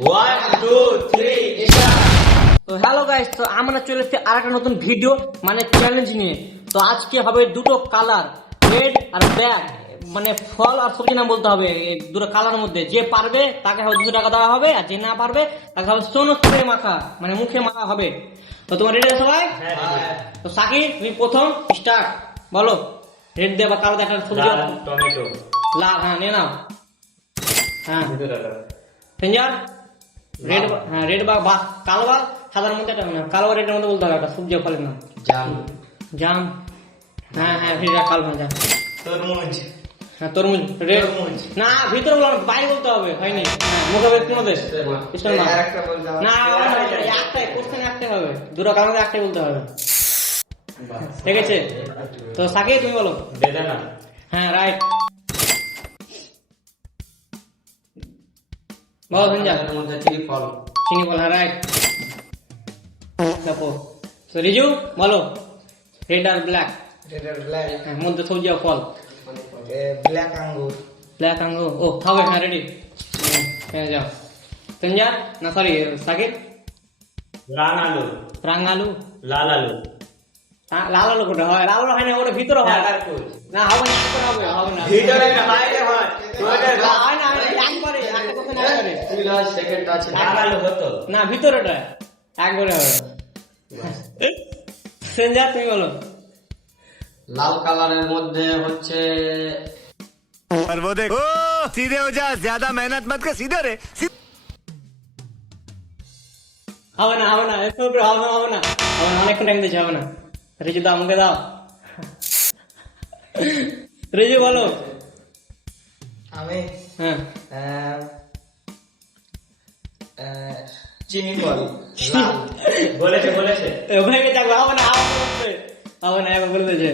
1 2 3 start. তো hello guys, তো আমরা চলে এসেছি আর একটা নতুন ভিডিও মানে চ্যালেঞ্জ নিয়ে। তো আজকে হবে দুটো কালার, রেড আর ব্ল্যাক, মানে ফল আর সবজি নাম বলতে হবে। এই দুটো কালার মধ্যে যে পারবে তাকে হবে 200 টাকা দেওয়া হবে, আর যে না পারবে তাকে হবে সোনো স্প্রে মাখা, মানে মুখে মাখা হবে। তো তোমার রেডি আছে সবাই? তো সাকিব তুমি প্রথম স্টার্ট, বলো রেড দিয়ে বা কালো একটা সবজি। লাল টমেটো, লাল, হ্যাঁ নিয়ে নাও। হ্যাঁ ফিঙ্গার রেড, হ্যাঁ রেড বা কালো বা সাদার মধ্যে একটা, কালো বা রেডের মধ্যে বলতে হবে একটা সবজি ফলের নাম। জাম, জাম, হ্যাঁ হ্যাঁ ভিতরে কালো, হ্যাঁ জাম, তরমুজ, হ্যাঁ তরমুজ, রেড তরমুজ। না ভিতরে বললাম, বাইরে বলতে হবে, হয়নি। হ্যাঁ মুখে বের কোনো দেশ আরেকটা বলতে হবে। না, একটাই কোশ্চেন, একটাই হবে, দুটো কারণ মধ্যে একটাই বলতে হবে, ঠিক আছে? তো সাকিব তুমি বলো। বেদানা, হ্যাঁ রাইট, বলো সঞ্জয়। এর মধ্যে চিনি ফল, চিনি বল, হ্যাঁ রাইট। দেখো তো রিজু বলো রেড আর ব্ল্যাক, রেড আর ব্ল্যাক, হ্যাঁ মধ্যে সবজি আর ফল। ব্ল্যাক আঙ্গুর, ব্ল্যাক আঙ্গুর, ও হবে, হ্যাঁ রেডি। হ্যাঁ যাও সঞ্জয়, না সরি সাকিব। রান আলু, রাং আলু, লাল আলু, লাল আলু কোটা হয়? লাল আলু হয় না, ওটা ভিতরে হয়। টাটারকুল। না হবে না, একবার হবে, হবে না। ভিতরে না বাইরে হয়। তোমাদের না, হয় না, হয় না, একবারে একটা কোশ্চেন একবারে। তুমি লাস্ট সেকেন্ড আছে। লাল আলু হতো। না ভিতরেটা একবারে হবে। সঞ্জয় তুমি বলো। লাল কালারের মধ্যে হচ্ছে पर वो देख ओ, सीधे हो जा, ज्यादा मेहनत मत कर, सीधे रे হবে না, হবে না, একটু একটু হবে না, হবে না, হবে না, অনেকক্ষণ টাইম দিচ্ছে, হবে না। রিজু দাও, আমাকে দাও। রিজু বলো। আমি হ্যাঁ চিনি ফল, লাল, বলেছে বলেছে ভেঙে যাবে, হবে না, আবার বলতে হবে না, একবার বলে দিয়েছে।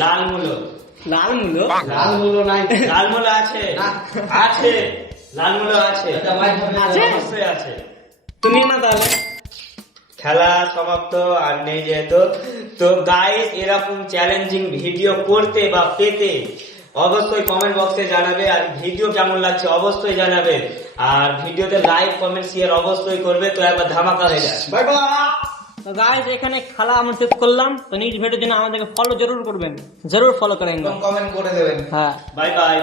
লাল মূলো, লাল মূলো, লাল মূলো নাই, লাল মূলো আছে, আছে লাল মূলো আছে, আছে? অবশ্যই আছে। তুমি না তাহলে। খেলা সমাপ্ত আর নেই যেহেতু। তো গাইস, এরকম চ্যালেঞ্জিং ভিডিও করতে বা পেতে অবশ্যই কমেন্ট বক্সে জানাবে, আর ভিডিও কেমন লাগছে অবশ্যই জানাবে, আর ভিডিওতে লাইক কমেন্ট শেয়ার অবশ্যই করবে। তো একবার ধামাকা হয়ে যায়। Bye bye. তো গাইস এখানে খেলা আমরা শেষ করলাম। তো নেক্সট ভিডিওর জন্য আমাদেরকে ফলো জরুর করবেন, জরুর ফলো করেন। কমেন্ট করে দেবেন। হ্যাঁ বাই বাই।